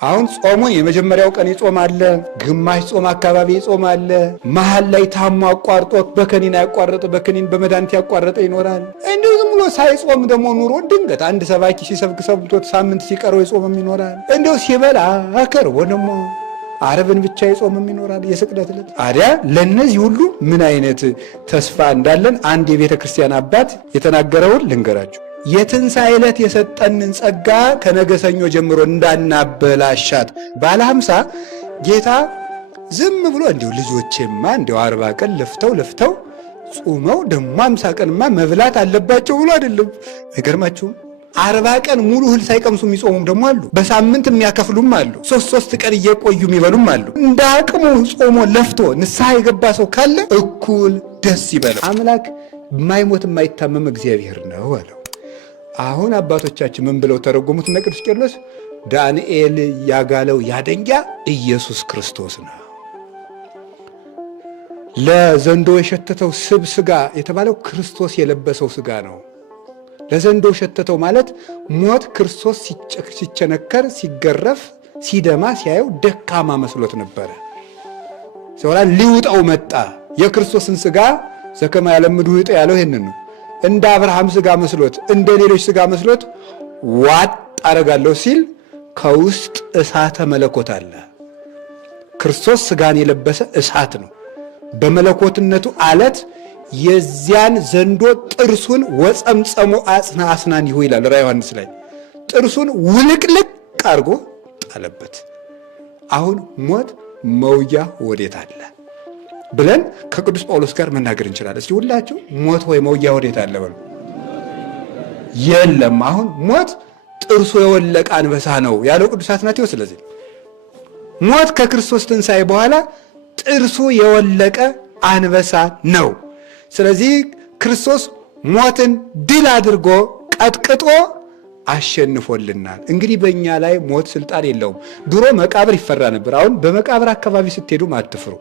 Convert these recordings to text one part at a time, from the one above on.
አሁን ጾሙን የመጀመሪያው ቀን ይጾም አለ፣ ግማሽ ጾም አካባቢ ይጾም አለ፣ መሃል ላይ ታሞ አቋርጦት በከኒን ያቋረጠ በከኒን በመድኃኒት ያቋረጠ ይኖራል። እንዲሁ ዝም ብሎ ሳይጾም ደግሞ ኑሮ ድንገት አንድ ሰባኪ ሲሰብክ ሰብቶት ሳምንት ሲቀረው ይጾምም ይኖራል። እንዲሁ ሲበላ አከርቦ ደግሞ ዓርብን ብቻ ይጾምም ይኖራል። የስቅለት ዕለት ታዲያ ለነዚህ ሁሉ ምን አይነት ተስፋ እንዳለን አንድ የቤተ ክርስቲያን አባት የተናገረውን ልንገራችሁ። የትንሣኤ ዕለት የሰጠንን ጸጋ ከነገ ሰኞ ጀምሮ እንዳናበላሻት ባለ 50 ጌታ ዝም ብሎ እንዲሁ ልጆቼማ እንዲሁ 40 ቀን ለፍተው ጾመው ደግሞ 50 ቀንማ መብላት አለባቸው ብሎ አይደለም። አይገርማችሁም? 40 ቀን ሙሉ እህል ሳይቀምሱ የሚጾሙም ደግሞ አሉ። በሳምንት የሚያከፍሉም አሉ። 3 ቀን እየቆዩ የሚበሉም አሉ። እንደ አቅሙ ጾሞ ለፍቶ ንስሐ የገባ ሰው ካለ እኩል ደስ ይበለው። አምላክ የማይሞት የማይታመም እግዚአብሔር ነው አለው። አሁን አባቶቻችን ምን ብለው ተረጎሙት? እነ ቅዱስ ቄርሎስ ዳንኤል ያጋለው ያደንጊያ ኢየሱስ ክርስቶስ ነው። ለዘንዶ የሸተተው ስብ ስጋ የተባለው ክርስቶስ የለበሰው ስጋ ነው። ለዘንዶ ሸተተው ማለት ሞት ክርስቶስ ሲቸነከር ሲገረፍ ሲደማ ሲያየው ደካማ መስሎት ነበረ። ሲወራ ሊውጠው መጣ። የክርስቶስን ስጋ ዘከማ ያለምዱ ይውጥ ያለው ይሄንን ነው። እንደ አብርሃም ስጋ መስሎት እንደ ሌሎች ስጋ መስሎት ዋጥ አረጋለሁ ሲል ከውስጥ እሳተ መለኮት አለ። ክርስቶስ ስጋን የለበሰ እሳት ነው። በመለኮትነቱ አለት የዚያን ዘንዶ ጥርሱን ወጸምጸሞ አጽና አስናኒሁ ይላል ራዕየ ዮሐንስ ላይ። ጥርሱን ውልቅልቅ አድርጎ ጣለበት። አሁን ሞት መውያ ወዴት አለ ብለን ከቅዱስ ጳውሎስ ጋር መናገር እንችላለን። እስቲ ሁላችሁ ሞት ወይ መውያ ወዴት አለ በሉ። የለም። አሁን ሞት ጥርሱ የወለቀ አንበሳ ነው ያለው ቅዱስ አትናቴዎስ። ስለዚህ ሞት ከክርስቶስ ትንሣኤ በኋላ ጥርሱ የወለቀ አንበሳ ነው። ስለዚህ ክርስቶስ ሞትን ድል አድርጎ ቀጥቅጦ አሸንፎልናል። እንግዲህ በእኛ ላይ ሞት ስልጣን የለውም። ድሮ መቃብር ይፈራ ነበር። አሁን በመቃብር አካባቢ ስትሄዱም አትፍሩ።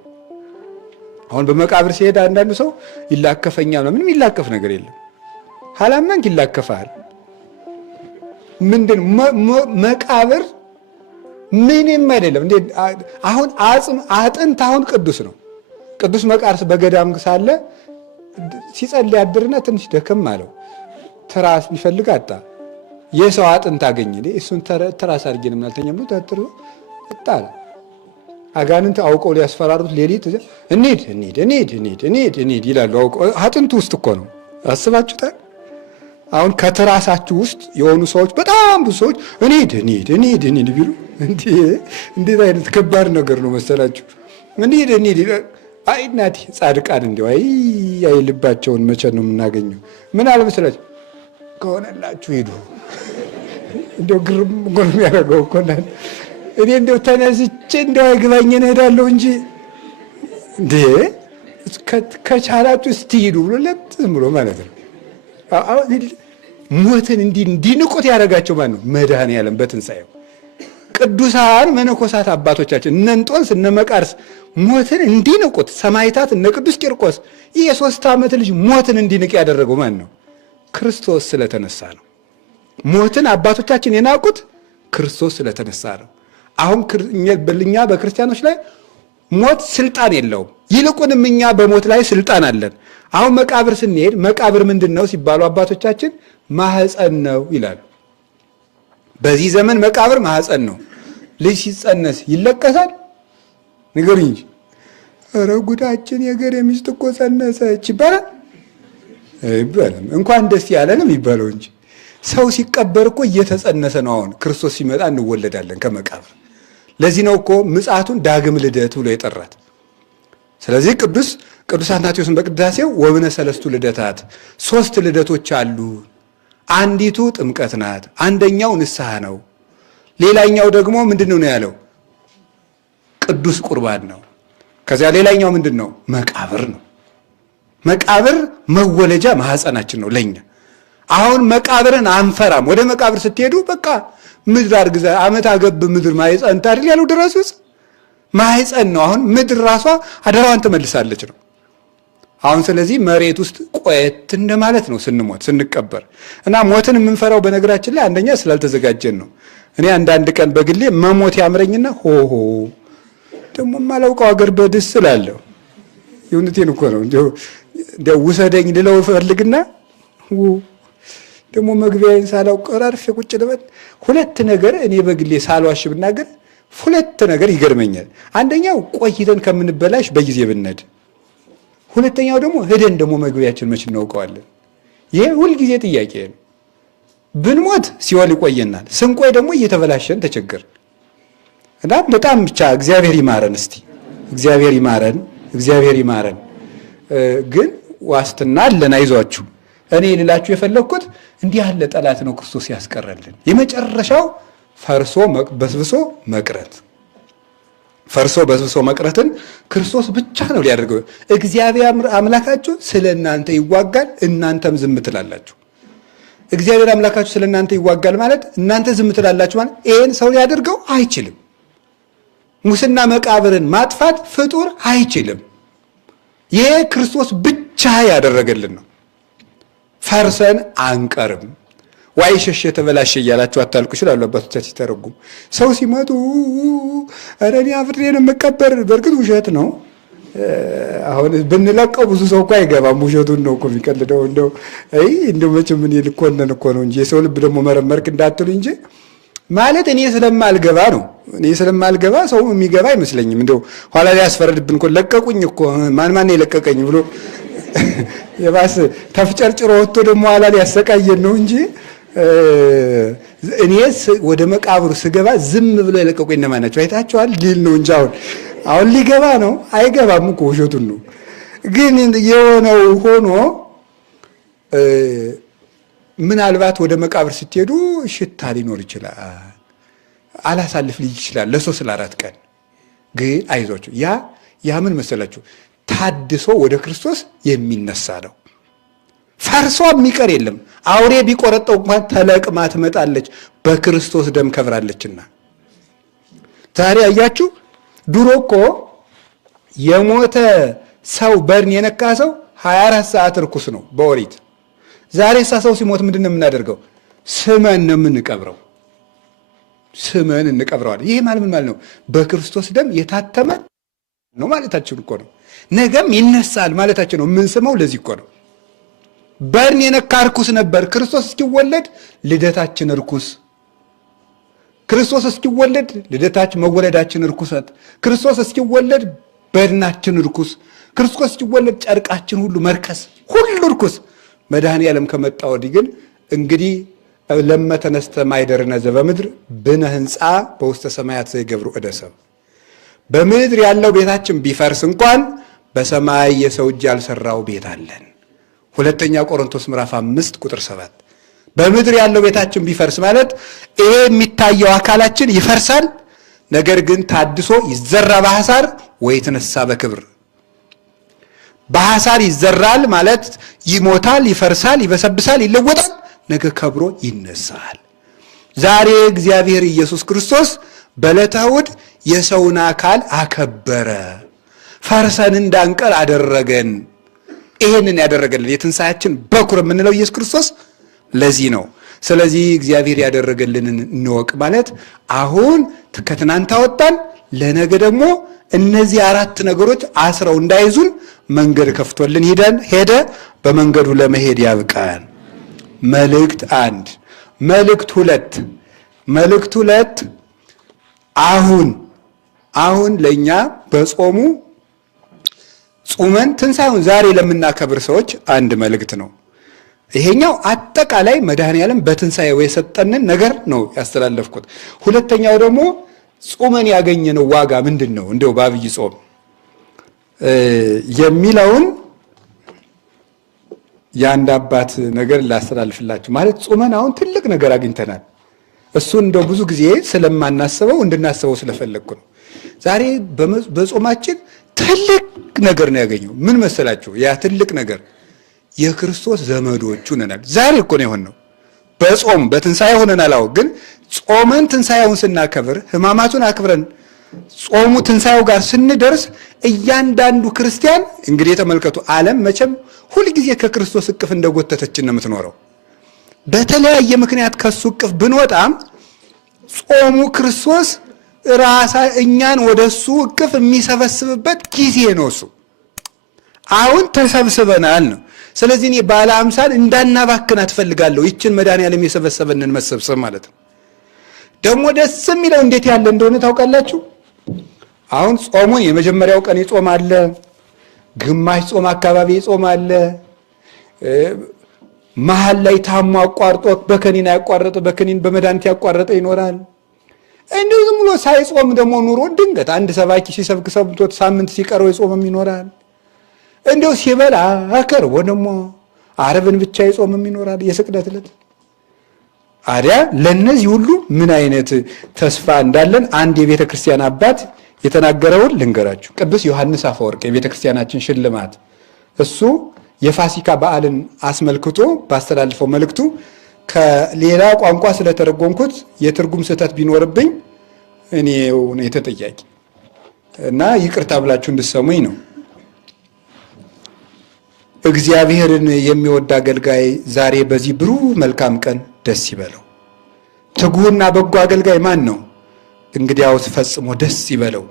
አሁን በመቃብር ሲሄድ አንዳንዱ ሰው ይላከፈኛል ነው። ምንም ይላከፍ ነገር የለም። ሐላማንክ ይላከፋል። ምንድን መቃብር ምንም አይደለም። እንዴ አሁን አጥንት አሁን ቅዱስ ነው። ቅዱስ መቃርስ በገዳም ሳለ ሲጸልይ አድርና ትንሽ ደከም አለው። ትራስ ቢፈልግ አጣ። የሰው አጥንት አገኘ። እሱን ትራስ አድርጌ ነው አልተኛም ብሎ ታጥሮ ጣለ። አጋንንት አውቀው ሊያስፈራሩት ሌሊት እንሂድ ይላሉ። አውቀው አጥንቱ ውስጥ እኮ ነው። አስባችሁታል? አሁን ከትራሳችሁ ውስጥ የሆኑ ሰዎች በጣም ብዙ ሰዎች እንሂድ ቢሉ እንዴት አይነት ከባድ ነገር ነው መሰላችሁ? እንሂድ አይ እናቴ ጻድቃን እንዲያው አይ ልባቸውን መቼ ነው የምናገኘው? ምን አለ መሰላችሁ? ከሆነላችሁ ሂዱ። እንዲያው ግርም ጎል የሚያደርገው እኮ እኔ እንዲያው ተነስቼ እንዲያው አይግባኝ እሄዳለሁ እንጂ እንዴ ከቻላችሁ እስቲ ሂዱ ብሎ ዝም ብሎ ማለት ነው። ሞትን እንዲንቁት ያደረጋቸው ማን ነው? መድኃኔዓለም በትንሣኤው። ቅዱሳን መነኮሳት አባቶቻችን እነ እንጦንስ እነ መቃርስ ሞትን እንዲንቁት፣ ሰማዕታት እነ ቅዱስ ቂርቆስ ይህ የ3 ዓመት ልጅ ሞትን እንዲንቅ ያደረገው ማን ነው? ክርስቶስ ስለተነሳ ነው። ሞትን አባቶቻችን የናቁት ክርስቶስ ስለተነሳ ነው። አሁን እኛ በክርስቲያኖች ላይ ሞት ስልጣን የለውም። ይልቁንም እኛ በሞት ላይ ስልጣን አለን። አሁን መቃብር ስንሄድ መቃብር ምንድን ነው ሲባሉ አባቶቻችን ማህፀን ነው ይላሉ። በዚህ ዘመን መቃብር ማህፀን ነው። ልጅ ሲጸነስ ይለቀሳል? ንገሩኝ እንጂ። ኧረ ጉዳችን የገሬ ሚስት እኮ ጸነሰች ይባላል? አይባልም። እንኳን ደስ ያለን የሚባለው እንጂ ሰው ሲቀበር እኮ እየተጸነሰ ነው። አሁን ክርስቶስ ሲመጣ እንወለዳለን ከመቃብር። ለዚህ ነው እኮ ምጽአቱን ዳግም ልደት ብሎ የጠራት። ስለዚህ ቅዱስ አትናቴዎስን በቅዳሴው ወብነ ሰለስቱ ልደታት 3 ልደቶች አሉ። አንዲቱ ጥምቀት ናት። አንደኛው ንስሐ ነው። ሌላኛው ደግሞ ምንድን ነው ያለው? ቅዱስ ቁርባን ነው። ከዚያ ሌላኛው ምንድን ነው? መቃብር ነው። መቃብር መወለጃ ማህፀናችን ነው ለኛ። አሁን መቃብርን አንፈራም። ወደ መቃብር ስትሄዱ በቃ ምድር አርግዛ ዓመት አገብ ምድር ማህፀን ታድል ያለው ድረስስ ማህፀን ነው። አሁን ምድር ራሷ አደራዋን ትመልሳለች ነው። አሁን ስለዚህ መሬት ውስጥ ቆየት እንደማለት ነው ስንሞት ስንቀበር። እና ሞትን የምንፈራው በነገራችን ላይ አንደኛ ስላልተዘጋጀን ነው። እኔ አንዳንድ ቀን በግሌ መሞት ያምረኝና ሆሆ ደግሞ የማላውቀው ሀገር በድስ ስላለሁ የእውነቴን እኮ ነው እንደው ውሰደኝ ልለው ፈልግና ደግሞ መግቢያዬን ሳላውቅ ቀራርፌ ቁጭ ልበል። ሁለት ነገር እኔ በግሌ ሳልዋሽ ብናገር ሁለት ነገር ይገርመኛል። አንደኛው ቆይተን ከምንበላሽ በጊዜ ብንሄድ፣ ሁለተኛው ደግሞ ሄደን ደግሞ መግቢያችን መች እናውቀዋለን? ይሄ ሁልጊዜ ጥያቄ ነው። ብንሞት ሲኦል ይቆየናል፣ ስንቆይ ደግሞ እየተበላሸን ተቸገር እና በጣም ብቻ እግዚአብሔር ይማረን። እስቲ እግዚአብሔር ይማረን፣ እግዚአብሔር ይማረን። ግን ዋስትና አለን፣ አይዟችሁ። እኔ ልላችሁ የፈለግኩት እንዲህ ያለ ጠላት ነው ክርስቶስ ያስቀረልን። የመጨረሻው ፈርሶ በስብሶ መቅረት፣ ፈርሶ በስብሶ መቅረትን ክርስቶስ ብቻ ነው ሊያደርገው። እግዚአብሔር አምላካችሁ ስለ እናንተ ይዋጋል፣ እናንተም ዝም ትላላችሁ። እግዚአብሔር አምላካችሁ ስለ እናንተ ይዋጋል ማለት እናንተ ዝም ትላላችሁ ማለት ይሄን ሰው ሊያደርገው አይችልም። ሙስና መቃብርን ማጥፋት ፍጡር አይችልም። ይሄ ክርስቶስ ብቻ ያደረገልን ነው። ፈርሰን አንቀርም። ዋይ ሸሸ ተበላሸ እያላችሁ አታልቁ ይችላሉ አባቶቻችን ተረጉም። ሰው ሲመጡ ኧረ እኔ አፍሬ ነው የምቀበር። በእርግጥ ውሸት ነው። አሁን ብንለቀው ብዙ ሰው እኮ አይገባም። ውሸቱን ነው እኮ የሚቀልደው። እንደው መቼም እኔ ልኮነን እኮ ነው እንጂ የሰው ልብ ደግሞ መረመርክ እንዳትሉ እንጂ ማለት እኔ ስለማልገባ ነው። እኔ ስለማልገባ ሰው የሚገባ አይመስለኝም። እንደው ኋላ ላይ ያስፈረድብን እኮ ለቀቁኝ እኮ ማን የለቀቀኝ ብሎ የባስ ተፍጨርጭሮ ወጥቶ ደግሞ ኋላ ላይ ያሰቃየን ነው እንጂ እኔ ወደ መቃብሩ ስገባ ዝም ብሎ የለቀቁኝ እነማን ናቸው አይታችኋል ሊል ነው እንጂ አሁን ሊገባ ነው። አይገባም እኮ ውሸቱን ነው። ግን የሆነው ሆኖ ምናልባት ወደ መቃብር ስትሄዱ ሽታ ሊኖር ይችላል፣ አላሳልፍ ልጅ ይችላል ለ3 ለ4 ቀን። ግን አይዟችሁ ያ ምን መሰላችሁ ታድሶ ወደ ክርስቶስ የሚነሳ ነው። ፈርሶ የሚቀር የለም። አውሬ ቢቆረጠው እንኳን ተለቅማ ትመጣለች፣ በክርስቶስ ደም ከብራለችና። ዛሬ አያችሁ ድሮ እኮ የሞተ ሰው በርን የነካ ሰው 24 ሰዓት ርኩስ ነው በኦሪት። ዛሬ ሰው ሲሞት ምንድን ነው የምናደርገው? ስመን ነው የምንቀብረው። ስመን እንቀብረዋለን። ይሄ ማለት ምን ማለት ነው? በክርስቶስ ደም የታተመ ነው ማለታችን እኮ ነው። ነገም ይነሳል ማለታችን ነው። የምንስመው ለዚህ እኮ ነው። በርን የነካ ርኩስ ነበር። ክርስቶስ እስኪወለድ ልደታችን ርኩስ፣ ክርስቶስ እስኪወለድ ልደታችን መወለዳችን ርኩሰት፣ ክርስቶስ እስኪወለድ በድናችን ርኩስ፣ ክርስቶስ እስኪወለድ ጨርቃችን ሁሉ መርከስ፣ ሁሉ ርኩስ። መድኃኔ ዓለም ከመጣ ወዲህ ግን እንግዲህ ለመተነስተ ማይደርነ ዘበምድር ብነ ህንፃ በውስተ ሰማያት ዘይገብሩ እደ ሰብእ። በምድር ያለው ቤታችን ቢፈርስ እንኳን በሰማይ የሰው እጅ ያልሰራው ቤት አለን። ሁለተኛ ቆሮንቶስ ምዕራፍ 5 ቁጥር 7። በምድር ያለው ቤታችን ቢፈርስ ማለት ይሄ የሚታየው አካላችን ይፈርሳል፣ ነገር ግን ታድሶ ይዘራ በሐሳር ወይ ተነሳ በክብር። በሐሳር ይዘራል ማለት ይሞታል፣ ይፈርሳል፣ ይበሰብሳል፣ ይለወጣል፣ ነገ ከብሮ ይነሳል። ዛሬ እግዚአብሔር ኢየሱስ ክርስቶስ በዕለተ እሑድ የሰውን አካል አከበረ፣ ፈርሰን እንዳንቀር አደረገን። ይሄንን ያደረገልን የትንሣኤያችን በኩር የምንለው ኢየሱስ ክርስቶስ ለዚህ ነው። ስለዚህ እግዚአብሔር ያደረገልንን እንወቅ ማለት አሁን ከትናንት አወጣን፣ ለነገ ደግሞ እነዚህ 4 ነገሮች አስረው እንዳይዙን መንገድ ከፍቶልን ሄደ። በመንገዱ ለመሄድ ያብቃን። መልእክት 1። መልእክት 2 መልእክት 2 አሁን ለእኛ በጾሙ ጾመን ትንሣኤውን ዛሬ ለምናከብር ሰዎች አንድ መልእክት ነው። ይሄኛው አጠቃላይ መድኃኔዓለም በትንሣኤው የሰጠንን ነገር ነው ያስተላለፍኩት። ሁለተኛው ደግሞ ጾመን ያገኘነው ዋጋ ምንድን ነው እንደው በአብይ ጾም የሚለውን የአንድ አባት ነገር ላስተላልፍላችሁ። ማለት ጾመን አሁን ትልቅ ነገር አግኝተናል። እሱን እንደው ብዙ ጊዜ ስለማናስበው እንድናስበው ስለፈለግኩ ነው። ዛሬ በጾማችን ትልቅ ነገር ነው ያገኘው። ምን መሰላችሁ? ያ ትልቅ ነገር የክርስቶስ ዘመዶቹ ነናል። ዛሬ እኮ ነው የሆነው። በጾም በትንሣኤ ሆነናል። አዎ፣ ግን ጾመን ትንሣኤውን ስናከብር ሕማማቱን አክብረን ጾሙ ትንሣኤው ጋር ስንደርስ እያንዳንዱ ክርስቲያን እንግዲህ ተመልከቱ፣ ዓለም መቼም ሁልጊዜ ከክርስቶስ እቅፍ እንደጎተተችን ነው የምትኖረው። በተለያየ ምክንያት ከሱ እቅፍ ብንወጣም ጾሙ ክርስቶስ እኛን ወደሱ እቅፍ የሚሰበስብበት ጊዜ ነው። እሱ አሁን ተሰብስበናል ነው። ስለዚህ እኔ ባለ አምሳል እንዳናባክን አትፈልጋለሁ። ይችን መድኃኔዓለም የሰበሰበንን መሰብሰብ ማለት ነው። ደግሞ ደስ የሚለው እንዴት ያለ እንደሆነ ታውቃላችሁ? አሁን ጾሙን የመጀመሪያው ቀን ይጾም አለ፣ ግማሽ ጾም አካባቢ ይጾም አለ፣ መሀል ላይ ታሞ አቋርጦ በከኒን ያቋረጠ በከኒን በመድኃኒት ያቋረጠ ይኖራል። እንዲሁ ዝም ብሎ ሳይጾም ደግሞ ኑሮ ድንገት አንድ ሰባኪ ሲሰብክ ሰብቶት ሳምንት ሲቀረው ይጾምም ይኖራል። እንዲሁ ሲበላ አከርቦ ደግሞ ዓርብን ብቻ ይጾምም ይኖራል፣ የስቅለት ዕለት። አዲያ ለነዚህ ሁሉ ምን አይነት ተስፋ እንዳለን አንድ የቤተ ክርስቲያን አባት የተናገረውን ልንገራችሁ። ቅዱስ ዮሐንስ አፈወርቅ የቤተ ክርስቲያናችን ሽልማት፣ እሱ የፋሲካ በዓልን አስመልክቶ ባስተላልፈው መልእክቱ ከሌላ ቋንቋ ስለተረጎምኩት የትርጉም ስህተት ቢኖርብኝ እኔው ነኝ ተጠያቂ እና ይቅርታ ብላችሁ እንድትሰሙኝ ነው። እግዚአብሔርን የሚወድ አገልጋይ ዛሬ በዚህ ብሩህ መልካም ቀን ደስ ይበለው። ትጉህና በጎ አገልጋይ ማን ነው? እንግዲያውስ ፈጽሞ ደስ ይበለው፣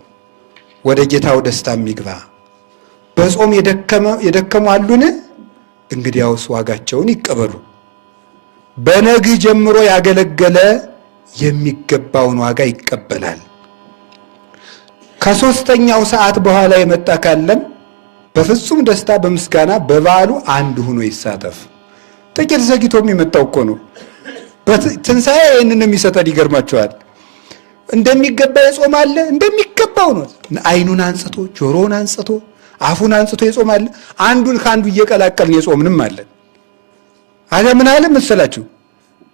ወደ ጌታው ደስታም ይግባ። በጾም የደከሙ አሉን? እንግዲያውስ ዋጋቸውን ይቀበሉ። በነግህ ጀምሮ ያገለገለ የሚገባውን ዋጋ ይቀበላል። ከሦስተኛው ሰዓት በኋላ የመጣ ካለም በፍጹም ደስታ በምስጋና በበዓሉ አንድ ሆኖ ይሳተፍ። ጥቂት ዘግይቶም የመጣው እኮ ነው። ትንሣኤ ይህንን የሚሰጠን ይገርማችኋል። እንደሚገባ የጾማለ እንደሚገባው ነው። አይኑን አንጽቶ ጆሮውን አንጽቶ አፉን አንጽቶ የጾማለ፣ አንዱን ከአንዱ እየቀላቀልን የጾምንም አለን። አለ ምን አለ መሰላችሁ?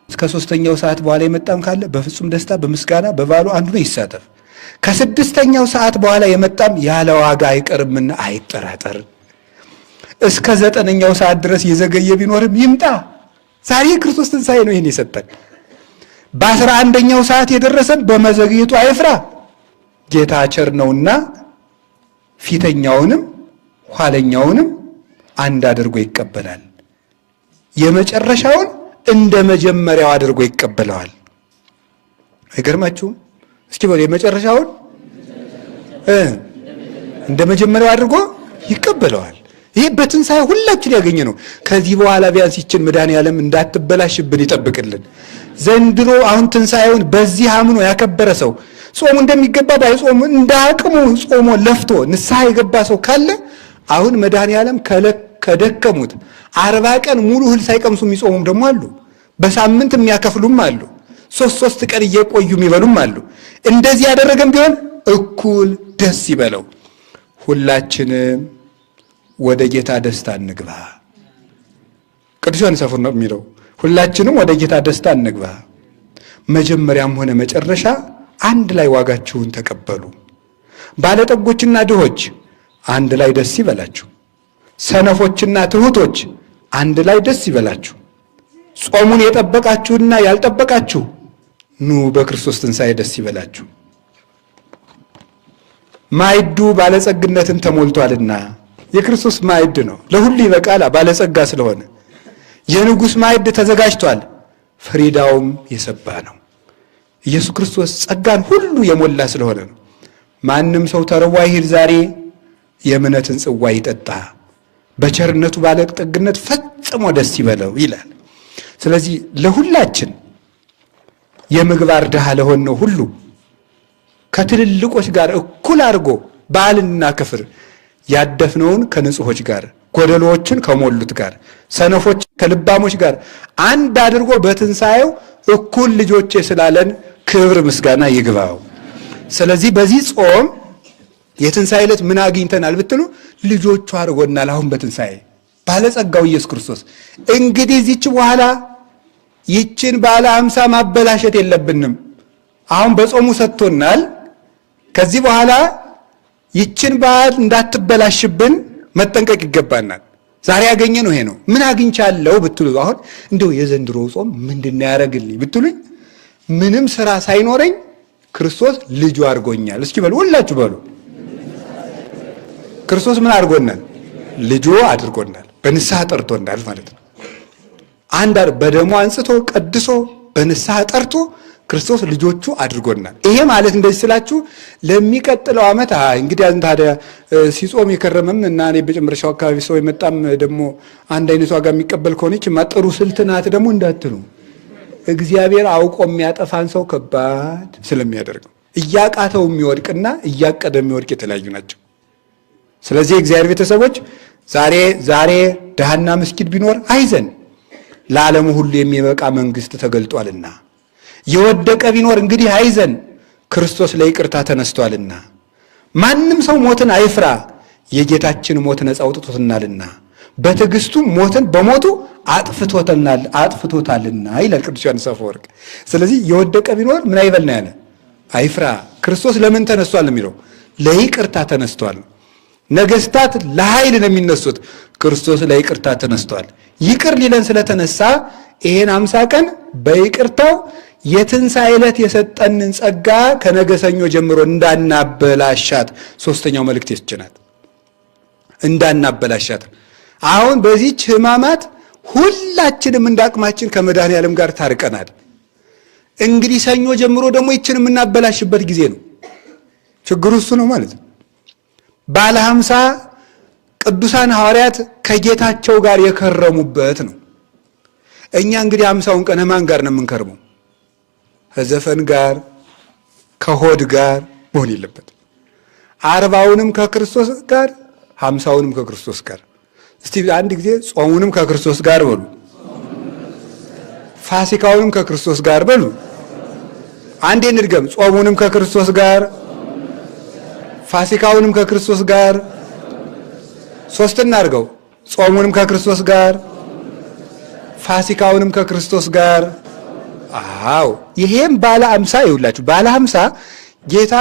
እስከ ሦስተኛው ሰዓት በኋላ የመጣም ካለ በፍጹም ደስታ በምስጋና በበዓሉ አንዱ ነው ይሳተፍ። ከስድስተኛው ሰዓት በኋላ የመጣም ያለ ዋጋ አይቀርምና አይጠራጠር። እስከ 9ኛው ሰዓት ድረስ የዘገየ ቢኖርም ይምጣ። ዛሬ ክርስቶስ ትንሣኤ ነው ይህን የሰጠን። በ11ኛው ሰዓት የደረሰን በመዘግየቱ አይፍራ። ጌታ ቸር ነውና ፊተኛውንም ኋለኛውንም አንድ አድርጎ ይቀበላል። የመጨረሻውን እንደ መጀመሪያው አድርጎ ይቀበለዋል። አይገርማችሁም? እስኪ በሉ የመጨረሻውን እንደ መጀመሪያው አድርጎ ይቀበለዋል። ይሄ በትንሣኤ ሁላችን ያገኘ ነው። ከዚህ በኋላ ቢያንስ ይችን መድኃኔዓለም እንዳትበላሽብን ይጠብቅልን። ዘንድሮ አሁን ትንሣኤውን በዚህ አምኖ ያከበረ ሰው ጾሙ እንደሚገባ ባይጾሙ እንደ አቅሙ ጾሞ ለፍቶ ንስሐ የገባ ሰው ካለ አሁን መድኃኔዓለም ከደከሙት 40 ቀን ሙሉ እህል ሳይቀምሱ የሚጾሙም ደግሞ አሉ። በሳምንት የሚያከፍሉም አሉ። 3 ቀን እየቆዩ የሚበሉም አሉ። እንደዚህ ያደረገም ቢሆን እኩል ደስ ይበለው። ሁላችንም ወደ ጌታ ደስታ እንግባ። ቅዱስ ዮሐንስ አፈወርቅ ነው የሚለው። ሁላችንም ወደ ጌታ ደስታ እንግባ። መጀመሪያም ሆነ መጨረሻ አንድ ላይ ዋጋችሁን ተቀበሉ። ባለጠጎችና ድሆች አንድ ላይ ደስ ይበላችሁ። ሰነፎችና ትሑቶች አንድ ላይ ደስ ይበላችሁ። ጾሙን የጠበቃችሁና ያልጠበቃችሁ ኑ በክርስቶስ ትንሣኤ ደስ ይበላችሁ። ማዕዱ ባለጸግነትን ተሞልቷልና የክርስቶስ ማዕድ ነው፣ ለሁሉ ይበቃል ባለጸጋ ስለሆነ። የንጉሥ ማዕድ ተዘጋጅቷል፣ ፍሪዳውም የሰባ ነው። ኢየሱስ ክርስቶስ ጸጋን ሁሉ የሞላ ስለሆነ ነው። ማንም ሰው ተርቦ አይሂድ፣ ዛሬ የእምነትን ጽዋ ይጠጣ፣ በቸርነቱ ባለጠግነት ፈጽሞ ደስ ይበለው ይላል። ስለዚህ ለሁላችን የምግባር ድሃ ለሆነው ሁሉ ከትልልቆች ጋር እኩል አድርጎ በዓልና ክፍር ያደፍነውን ከንጹሖች ጋር፣ ጎደሎዎችን ከሞሉት ጋር፣ ሰነፎች ከልባሞች ጋር አንድ አድርጎ በትንሣኤው እኩል ልጆቼ ስላለን ክብር ምስጋና ይግባው። ስለዚህ በዚህ ጾም የትንሣኤ ዕለት ምን አግኝተናል ብትሉ ልጆቹ አድርጎናል። አሁን በትንሣኤ ባለጸጋው ኢየሱስ ክርስቶስ እንግዲህ እዚች በኋላ ይችን ባለ 50 ማበላሸት የለብንም። አሁን በጾሙ ሰጥቶናል። ከዚህ በኋላ ይችን በዓል እንዳትበላሽብን መጠንቀቅ ይገባናል። ዛሬ ያገኘ ነው ይሄ ነው። ምን አግኝቻለሁ ብትሉ አሁን እንደው የዘንድሮ ጾም ምንድነው ያደረግልኝ ብትሉኝ ምንም ስራ ሳይኖረኝ ክርስቶስ ልጁ አድርጎኛል። እስኪ በሉ ሁላችሁ በሉ። ክርስቶስ ምን አድርጎናል? ልጁ አድርጎናል። በንስሐ ጠርቶናል ማለት ነው። በደሙ አንጽቶ ቀድሶ በንስሐ ጠርቶ ክርስቶስ ልጆቹ አድርጎናል። ይሄ ማለት እንደዚህ ስላችሁ ለሚቀጥለው ዓመት እንግዲህ ታዲያ ሲጾም የከረመም እና እኔ በጨመረሻው አካባቢ ሰው የመጣም ደግሞ አንድ አይነት ዋጋ የሚቀበል ከሆነች ማጠሩ ስልት ናት ደግሞ እንዳትሉ። እግዚአብሔር አውቆ የሚያጠፋን ሰው ከባድ ስለሚያደርገው እያቃተው የሚወድቅና እያቀደ የሚወድቅ የተለያዩ ናቸው። ስለዚህ እግዚአብሔር ቤተሰቦች ዛሬ ድሃና ምስኪን ቢኖር አይዘን፣ ለዓለሙ ሁሉ የሚበቃ መንግስት ተገልጧልና። የወደቀ ቢኖር እንግዲህ አይዘን፣ ክርስቶስ ለይቅርታ ተነስቷልና። ማንም ሰው ሞትን አይፍራ፣ የጌታችን ሞት ነፃ አውጥቶታልና፣ በትዕግስቱ ሞትን በሞቱ አጥፍቶታልና ይላል ቅዱስ ዮሐንስ አፈወርቅ። ስለዚህ የወደቀ ቢኖር ምን አይበል ነው ያለ? አይፍራ። ክርስቶስ ለምን ተነስቷል የሚለው ለይቅርታ ተነስቷል። ነገስታት ለኃይል ነው የሚነሱት፣ ክርስቶስ ለይቅርታ ተነስቷል። ይቅር ሊለን ስለተነሳ ይሄን 50 ቀን በይቅርታው የትንሣኤ ዕለት የሰጠንን ጸጋ ከነገ ሰኞ ጀምሮ እንዳናበላሻት ሶስተኛው መልእክት ይችናል። እንዳናበላሻት አሁን በዚህች ሕማማት ሁላችንም እንዳቅማችን ከመድኃኔዓለም ጋር ታርቀናል። እንግዲህ ሰኞ ጀምሮ ደግሞ ይችን የምናበላሽበት ጊዜ ነው። ችግሩ እሱ ነው ማለት ነው። ባለ 50 ቅዱሳን ሐዋርያት ከጌታቸው ጋር የከረሙበት ነው። እኛ እንግዲህ 50ውን ቀን ማን ጋር ነው የምንከርመው? ከዘፈን ጋር ከሆድ ጋር መሆን የለበት። 40ውንም ከክርስቶስ ጋር 50ውንም ከክርስቶስ ጋር። እስቲ አንድ ጊዜ ጾሙንም ከክርስቶስ ጋር በሉ፣ ፋሲካውንም ከክርስቶስ ጋር በሉ። አንዴ እንድገም። ጾሙንም ከክርስቶስ ጋር፣ ፋሲካውንም ከክርስቶስ ጋር። ሶስት እናድርገው። ጾሙንም ከክርስቶስ ጋር፣ ፋሲካውንም ከክርስቶስ ጋር። አዎ ይሄም ባለ 50 ይውላችሁ። ባለ 50 ጌታ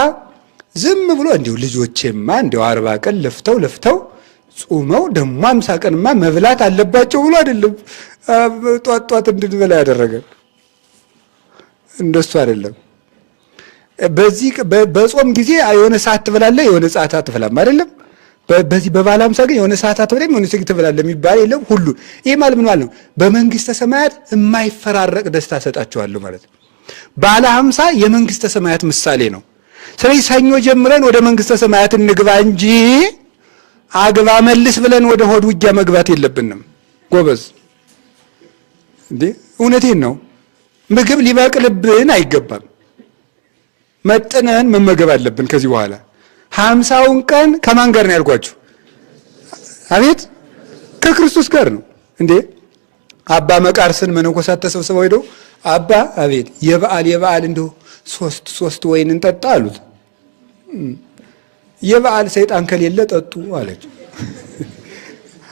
ዝም ብሎ እንዲሁ ልጆቼማ እንዲሁ 40 ቀን ለፍተው ጾመው ደግሞ 50 ቀንማ መብላት አለባቸው ብሎ አይደለም ጧት እንድንበላ ያደረገን። እንደሱ አይደለም። በጾም ጊዜ የሆነ ሰዓት ትበላለህ፣ የሆነ ሰዓት አትበላም አይደለም። በዚህ በባለ 50 ግን የሆነ ሰዓት አትበላም፣ የሆነ ሰዓት ትበላለህ የሚባል የለም። ሁሉ ይሄ ማለት ምን ማለት ነው? በመንግስተ ሰማያት የማይፈራረቅ ደስታ ሰጣቸዋለሁ ማለት ነው። ባለ 50 የመንግስተ ሰማያት ምሳሌ ነው። ስለዚህ ሰኞ ጀምረን ወደ መንግስተ ሰማያት እንግባ እንጂ አግባ መልስ ብለን ወደ ሆድ ውጊያ መግባት የለብንም። ጎበዝ እንዴ! እውነቴን ነው። ምግብ ሊበቅልብን አይገባም። መጥነን መመገብ አለብን። ከዚህ በኋላ 50ውን ቀን ከማን ጋር ነው ያልኳችሁ? አቤት ከክርስቶስ ጋር ነው እንዴ። አባ መቃርስን መነኮሳት ተሰብስበው ሄደው አባ አቤት የበዓል እንደው ሶስት ወይን እንጠጣ አሉት። የበዓል ሰይጣን ከሌለ ጠጡ አለች።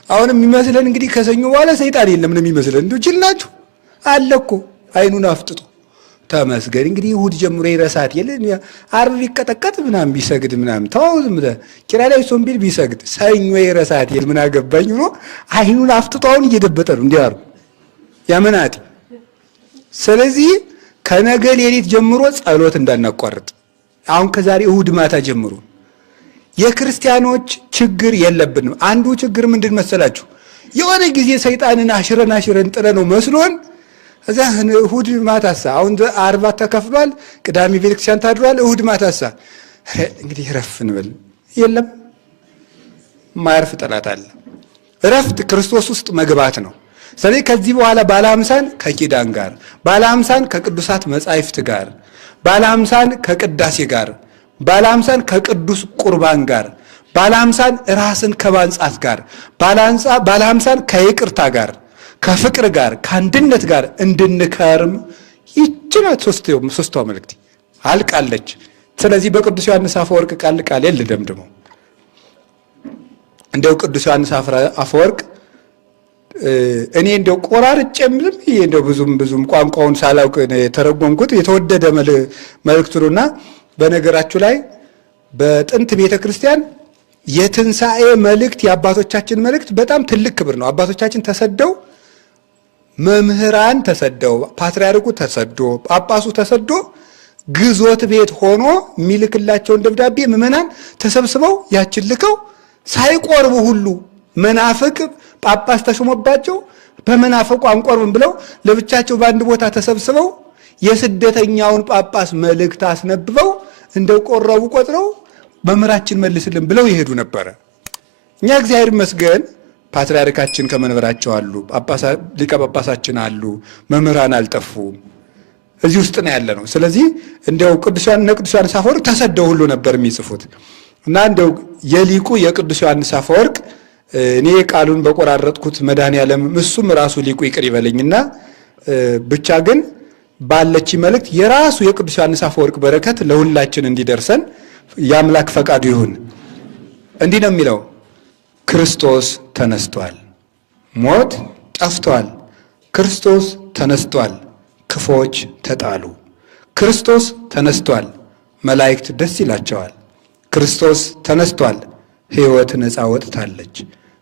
አሁን የሚመስለን እንግዲህ ከሰኞ በኋላ ሰይጣን የለም ነው የሚመስለን። እንደው ጅል ናችሁ አለ እኮ አይኑን አፍጥጦ ተመስገን። እንግዲህ እሑድ ጀምሮ ይረሳት የለ ዓርብ ቢቀጠቀጥ ምናምን ቢሰግድ ምናምን ተው ዝም ብለህ ኪራይ ላይ ሶምቢል ቢሰግድ ሰኞ ይረሳት የለ ምን አገባኝ ብሎ አይኑን አፍጥጦ አሁን እየደበጠ ነው እንዲህ አሉ ያመናት። ስለዚህ ከነገ ሌሊት ጀምሮ ጸሎት እንዳናቋርጥ አሁን ከዛሬ እሑድ ማታ ጀምሮ የክርስቲያኖች ችግር የለብንም። አንዱ ችግር ምንድን መሰላችሁ? የሆነ ጊዜ ሰይጣንን አሽረን ጥለ ነው መስሎን እዛ እሑድ ማታሳ አሁን 40 ተከፍሏል። ቅዳሜ ቤተክርስቲያን ታድሯል። እሑድ ማታሳ እንግዲህ ረፍ እንበል። የለም ማያርፍ ጠላት አለ። ረፍት ክርስቶስ ውስጥ መግባት ነው። ስለዚህ ከዚህ በኋላ ባለ 50ን ከኪዳን ጋር፣ ባለ 50ን ከቅዱሳት መጻሕፍት ጋር፣ ባለ 50ን ከቅዳሴ ጋር፣ ባለ 50ን ከቅዱስ ቁርባን ጋር፣ ባለ 50ን ራስን ከማንጻት ጋር፣ ባለ 50ን ከይቅርታ ጋር፣ ከፍቅር ጋር፣ ከአንድነት ጋር እንድንከርም ይችላል። ሶስቷ መልእክት አልቃለች። ስለዚህ በቅዱስ ዮሐንስ አፈወርቅ ቃል ልደምድመው። እንደው ቅዱስ ዮሐንስ አፈወርቅ እኔ እንደው ቆራርጬም ዝም እንደው ብዙም ቋንቋውን ሳላውቅ የተረጎምኩት የተወደደ መልእክቱ ነውና፣ በነገራችሁ ላይ በጥንት ቤተክርስቲያን የትንሣኤ መልእክት የአባቶቻችን መልእክት በጣም ትልቅ ክብር ነው። አባቶቻችን ተሰደው፣ መምህራን ተሰደው፣ ፓትርያርኩ ተሰዶ፣ ጳጳሱ ተሰዶ ግዞት ቤት ሆኖ የሚልክላቸውን ደብዳቤ ምዕመናን ተሰብስበው ያችን ልከው ሳይቆርቡ ሁሉ መናፍቅ ጳጳስ ተሾሞባቸው በመናፍቁ አንቆርብም ብለው ለብቻቸው በአንድ ቦታ ተሰብስበው የስደተኛውን ጳጳስ መልእክት አስነብበው እንደው ቆረቡ ቆጥረው መምህራችን መልስልን ብለው ይሄዱ ነበረ። እኛ እግዚአብሔር ይመስገን ፓትርያርካችን ከመንበራቸው አሉ፣ ሊቀ ጳጳሳችን አሉ፣ መምህራን አልጠፉም። እዚህ ውስጥ ነው ያለ ነው። ስለዚህ እንደው ቅዱስ ዮሐንስ አፈወርቅ ተሰደው ሁሉ ነበር የሚጽፉት እና እንደው የሊቁ የቅዱስ ዮሐንስ አፈወርቅ እኔ ቃሉን በቆራረጥኩት መድኃኔዓለም እሱም ራሱ ሊቁ ይቅር ይበለኝና ብቻ ግን ባለች መልእክት የራሱ የቅዱስ ዮሐንስ አፈወርቅ በረከት ለሁላችን እንዲደርሰን የአምላክ ፈቃዱ ይሁን። እንዲህ ነው የሚለው፣ ክርስቶስ ተነስቷል፣ ሞት ጠፍቷል፣ ክርስቶስ ተነስቷል፣ ክፎች ተጣሉ፣ ክርስቶስ ተነስቷል፣ መላእክት ደስ ይላቸዋል፣ ክርስቶስ ተነስቷል፣ ሕይወት ነፃ ወጥታለች፣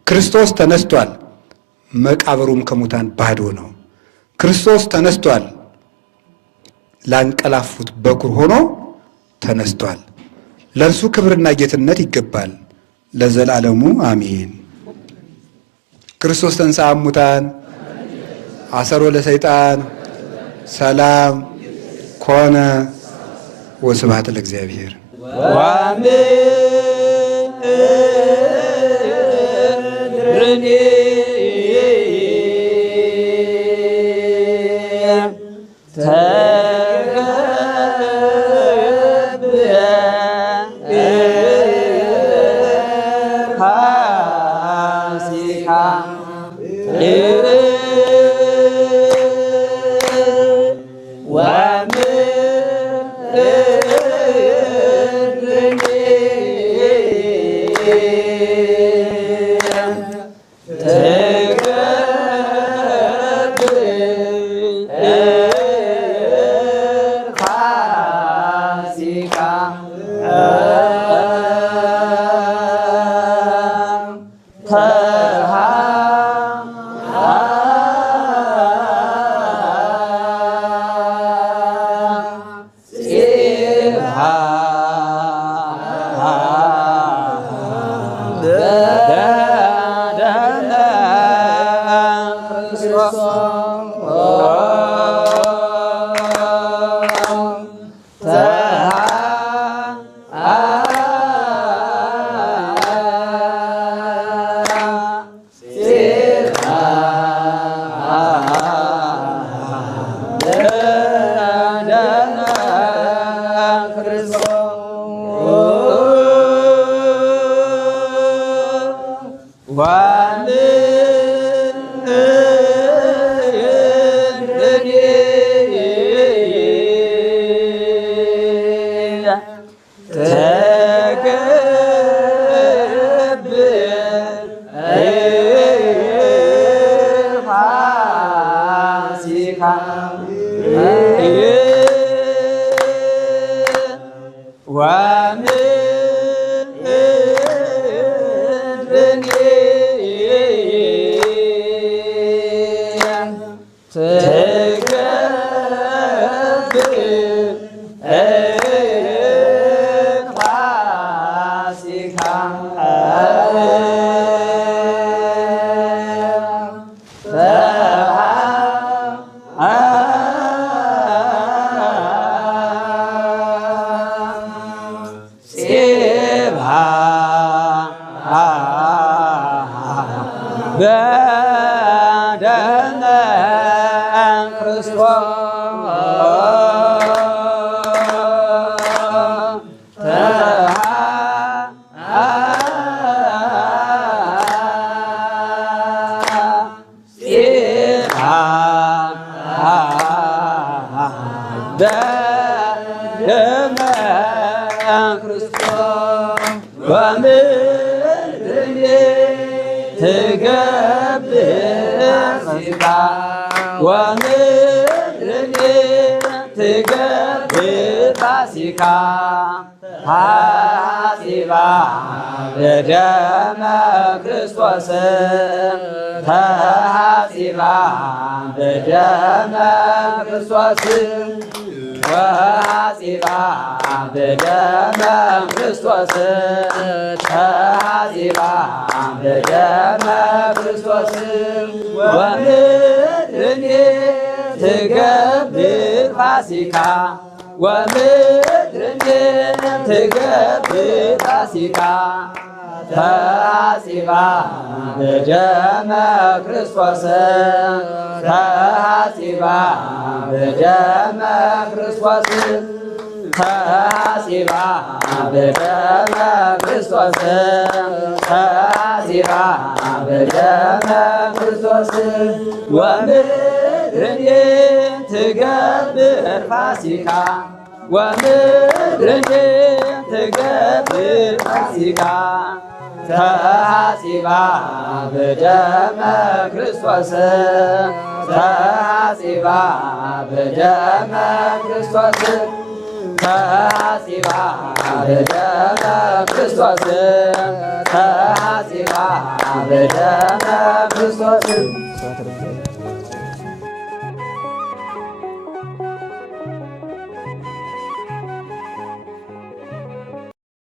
ክርስቶስ ተነስቷል፣ መቃብሩም ከሙታን ባዶ ነው፣ ክርስቶስ ተነስቷል፣ ላንቀላፉት በኩር ሆኖ ተነስቷል፣ ለእርሱ ክብርና ጌትነት ይገባል ለዘላለሙ አሜን። ክርስቶስ ተንሥአ እሙታን አሰሮ ለሰይጣን ሰላም ኮነ ወስብሐት ለእግዚአብሔር። በደመ ክርስቶስ ተሐሲባ በደመ ክርስቶስ ወሐጺባ በደመ ክርስቶስ ተሐጺባ በደመ ክርስቶስ ወምድርኒ ትገብር ፋሲካ ወምድርኒ ትገብር ፋሲካ ተሐጺባ በደመ ክርስቶስ ተሐጺባ በደመ ክርስቶስ ተሐጺባ በደመ ክርስቶስ ተሐጺባ በደመ ክርስቶስ ወምድርኒ ትገብር ፋሲካ ወምድርኒ ትገብር ፋሲካ ተሐጺባ በደመ ክርስቶስ ተሐጺባ በደመ ክርስቶስ ተሐጺባ በደመ ክርስቶስ ተሐጺባ በደመ ክርስቶስ